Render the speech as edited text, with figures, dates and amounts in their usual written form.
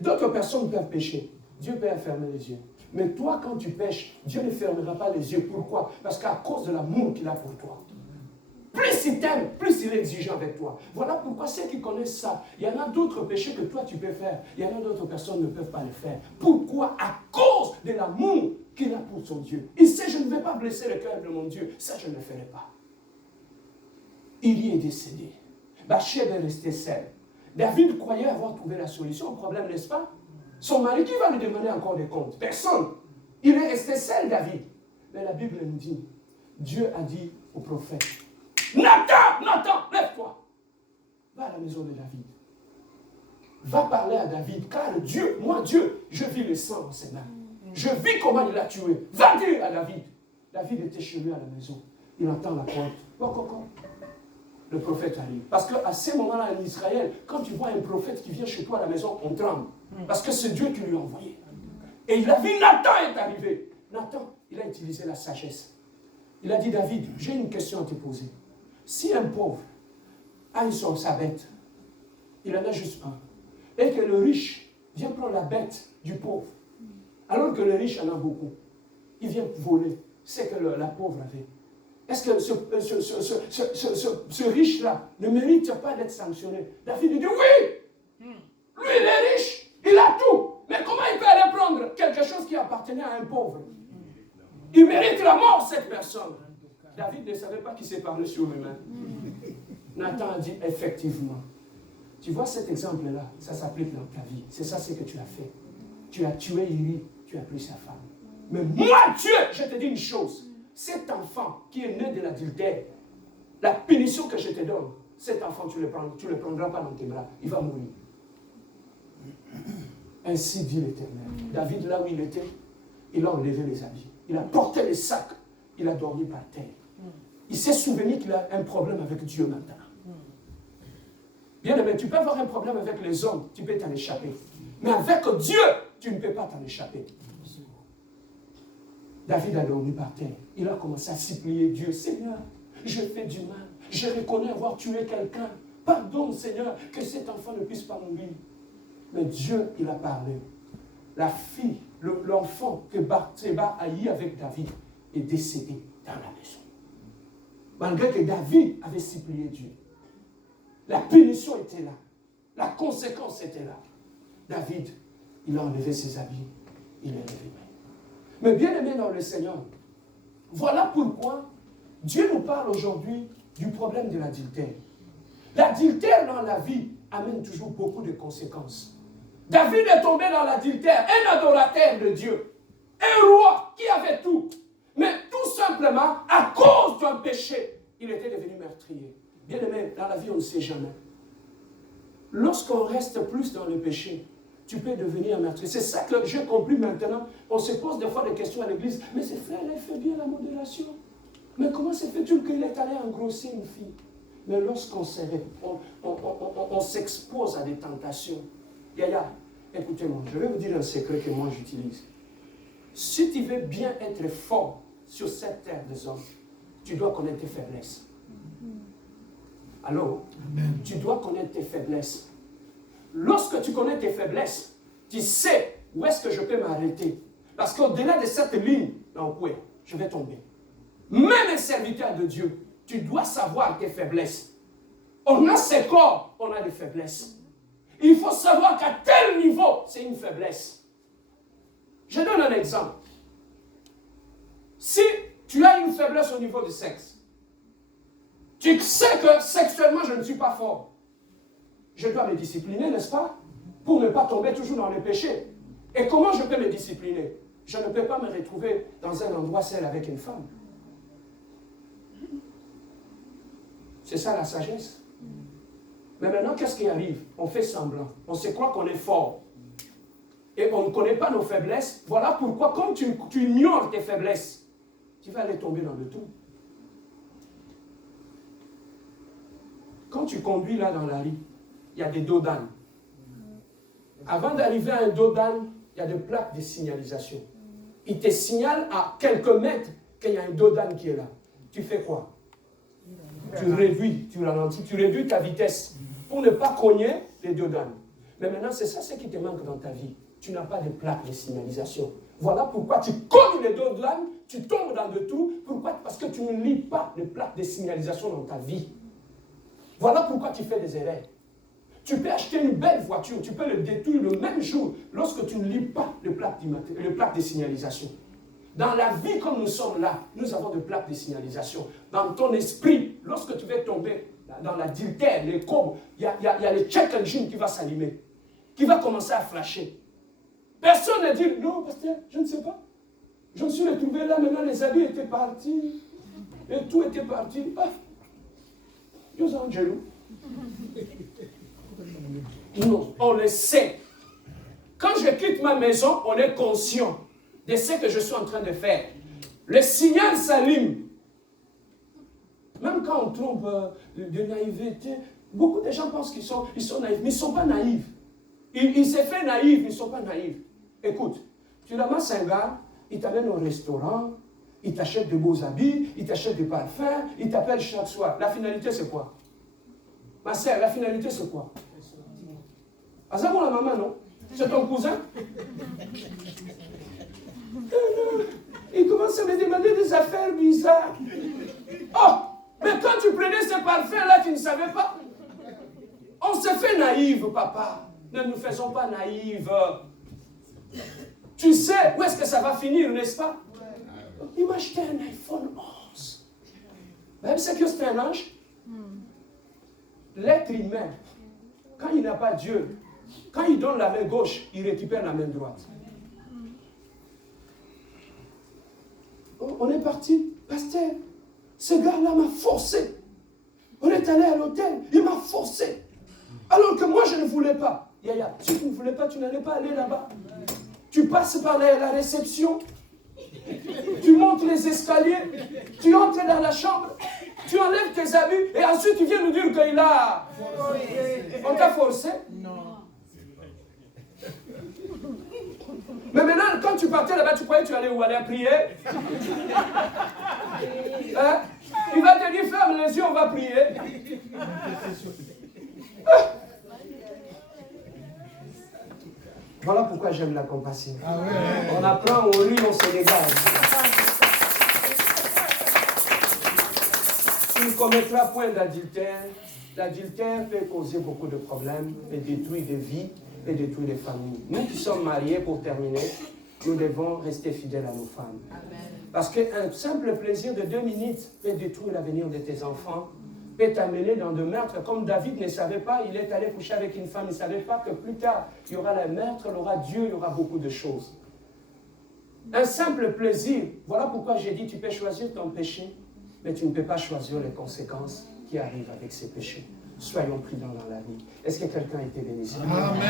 D'autres personnes peuvent pécher. Dieu peut fermer les yeux. Mais toi, quand tu pêches, Dieu ne fermera pas les yeux. Pourquoi? Parce qu'à cause de l'amour qu'il a pour toi. Plus il t'aime, plus il est exigeant avec toi. Voilà pourquoi ceux qui connaissent ça, il y en a d'autres péchés que toi tu peux faire. Il y en a d'autres personnes qui ne peuvent pas les faire. Pourquoi? À cause de l'amour qu'il a pour son Dieu. Il sait, je ne vais pas blesser le cœur de mon Dieu. Ça, je ne le ferai pas. Il y est décédé. Bathsheba est restée seule. David croyait avoir trouvé la solution au problème, n'est-ce pas? Son mari, qui va lui demander encore des comptes? Personne. Il est resté seul, David. Mais la Bible nous dit, Dieu a dit au prophète, Nathan, lève-toi. Va à la maison de David. Va parler à David, car Dieu, je vis le sang en ses mains. Je vis comment il l'a tué. Va dire à David. David était chez lui à la maison. Il entend la porte. Le prophète arrive. Parce qu'à ce moment-là, en Israël, quand tu vois un prophète qui vient chez toi à la maison, on tremble. Parce que c'est Dieu qui lui a envoyé. Et il a vu Nathan est arrivé. Nathan, il a utilisé la sagesse. Il a dit, David, j'ai une question à te poser. Si un pauvre a sa bête, il en a juste un, et que le riche vient prendre la bête du pauvre, alors que le riche en a beaucoup, il vient voler ce que la pauvre avait. Est-ce que ce riche-là ne mérite pas d'être sanctionné? David dit oui! Lui, il est riche, il a tout. Mais comment il peut aller prendre quelque chose qui appartenait à un pauvre? Il mérite la mort, cette personne. David ne savait pas qu'il s'est parlé sur lui-même. Nathan a dit effectivement. Tu vois cet exemple-là, ça s'applique dans ta vie. C'est ça ce que tu as fait. Tu as tué Uri, tu as pris sa femme. Mais moi, Dieu, je te dis une chose. Cet enfant qui est né de l'adultère, la punition que je te donne, cet enfant, tu ne le prendras pas dans tes bras. Il va mourir. Ainsi dit l'Éternel. David, là où il était, il a enlevé les habits. Il a porté les sacs. Il a dormi par terre. Il s'est souvenu qu'il a un problème avec Dieu maintenant. Bien aimé, tu peux avoir un problème avec les hommes, tu peux t'en échapper. Mais avec Dieu, tu ne peux pas t'en échapper. David a dormi par terre. Il a commencé à supplier Dieu. Seigneur, je fais du mal. Je reconnais avoir tué quelqu'un. Pardonne, Seigneur, que cet enfant ne puisse pas mourir. Mais Dieu, il a parlé. La fille, l'enfant que Bathsheba a eu avec David est décédé dans la maison. Malgré que David avait supplié Dieu. La punition était là. La conséquence était là. David, il a enlevé ses habits. Il est levé. Mais bien aimé dans le Seigneur, voilà pourquoi Dieu nous parle aujourd'hui du problème de l'adultère. L'adultère dans la vie amène toujours beaucoup de conséquences. David est tombé dans l'adultère, un adorateur de Dieu, un roi qui avait tout. Mais tout simplement, à cause d'un péché, il était devenu meurtrier. Bien aimé, dans la vie, on ne sait jamais. Lorsqu'on reste plus dans le péché, tu peux devenir un meurtrier. C'est ça que j'ai compris maintenant. On se pose des fois des questions à l'église. Mais ce frère, il fait bien la modération. Mais comment se fait-il qu'il est allé engrosser une fille? Mais lorsqu'on on s'expose à des tentations. Yaya, écoutez-moi, je vais vous dire un secret que moi j'utilise. Si tu veux bien être fort sur cette terre des hommes, tu dois connaître tes faiblesses. Alors, tu dois connaître tes faiblesses. Lorsque tu connais tes faiblesses, tu sais où est-ce que je peux m'arrêter. Parce qu'au-delà de cette ligne, je vais tomber. Même un serviteur de Dieu, tu dois savoir tes faiblesses. On a ses corps, on a des faiblesses. Il faut savoir qu'à tel niveau, c'est une faiblesse. Je donne un exemple. Si tu as une faiblesse au niveau du sexe, tu sais que sexuellement, je ne suis pas fort. Je dois me discipliner, n'est-ce pas? Pour ne pas tomber toujours dans le péché. Et comment je peux me discipliner? Je ne peux pas me retrouver dans un endroit seul avec une femme. C'est ça la sagesse. Mais maintenant, qu'est-ce qui arrive? On fait semblant. On se croit qu'on est fort. Et on ne connaît pas nos faiblesses. Voilà pourquoi, comme tu ignores tes faiblesses, tu vas aller tomber dans le tout. Quand tu conduis là dans la rue, il y a des dos d'âne. Avant d'arriver à un dos d'âne, il y a des plaques de signalisation. Il te signale à quelques mètres qu'il y a un dos d'âne qui est là. Tu fais quoi? Tu réduis, tu ralentis, tu réduis ta vitesse pour ne pas cogner les dos d'âne. Mais maintenant, c'est ça ce qui te manque dans ta vie. Tu n'as pas de plaque de signalisation. Voilà pourquoi tu cognes les dos de l'âme, tu tombes dans le trou. Pourquoi? Parce que tu ne lis pas de plaque de signalisation dans ta vie. Voilà pourquoi tu fais des erreurs. Tu peux acheter une belle voiture, tu peux le détruire le même jour lorsque tu ne lis pas le plaque de signalisation. Dans la vie comme nous sommes là, nous avons des plaques de signalisation. Dans ton esprit, lorsque tu vas tomber dans l'adultère, les courbes, il y a le check engine qui va s'allumer, qui va commencer à flasher. Personne ne dit, non, pasteur, je ne sais pas. Je me suis retrouvé là, maintenant les habits étaient partis, et tout était parti. Ah, Dieu Angelo. Non, on le sait. Quand je quitte ma maison, on est conscient de ce que je suis en train de faire. Le signal s'allume. Même quand on trompe de naïveté, beaucoup de gens pensent qu'ils sont naïfs, mais ils ne sont pas naïfs. Ils se font naïfs, ils ne sont pas naïfs. Écoute, tu ramasses un gars, il t'amène au restaurant, il t'achète de beaux habits, il t'achète des parfums, il t'appelle chaque soir. La finalité, c'est quoi? Ma sœur, la finalité, c'est quoi? Azamo la maman, non? C'est ton cousin? Il commence à me demander des affaires bizarres. Oh! Mais quand tu prenais ce parfum-là, tu ne savais pas. On se fait naïve, papa. Ne nous faisons pas naïves. Tu sais où est-ce que ça va finir, n'est-ce pas? Il m'a acheté un iPhone 11. Même c'est que c'est un ange. L'être humain, quand il n'a pas Dieu, quand il donne la main gauche, il récupère la main droite. On est parti, pasteur, ce gars-là m'a forcé. On est allé à l'hôtel, il m'a forcé. Alors que moi, je ne voulais pas. Yaya, si tu ne voulais pas, tu n'allais pas aller là-bas. Tu passes par la réception, tu montes les escaliers, tu entres dans la chambre, tu enlèves tes habits et ensuite tu viens nous dire qu'il a... On t'a forcé? Non. Mais maintenant, quand tu partais là-bas, tu croyais que tu allais où? Aller prier? Hein? Il va te dire, ferme les yeux, on va prier. Voilà pourquoi j'aime la compassion. Ah ouais. On apprend, on rit, on se régale. Tu ne commettras point d'adultère. L'adultère peut causer beaucoup de problèmes, peut détruire des vies, peut détruire des familles. Nous qui sommes mariés, pour terminer, nous devons rester fidèles à nos femmes. Amen. Parce qu'un simple plaisir de 2 minutes peut détruire l'avenir de tes enfants, peut t'amener dans de meurtres. Comme David ne savait pas, il est allé coucher avec une femme, il ne savait pas que plus tard, il y aura le meurtre, il y aura Dieu, il y aura beaucoup de choses. Un simple plaisir, voilà pourquoi j'ai dit, tu peux choisir ton péché, mais tu ne peux pas choisir les conséquences qui arrivent avec ces péchés. Soyons prudents dans la vie. Est-ce que quelqu'un a été béni? Amen.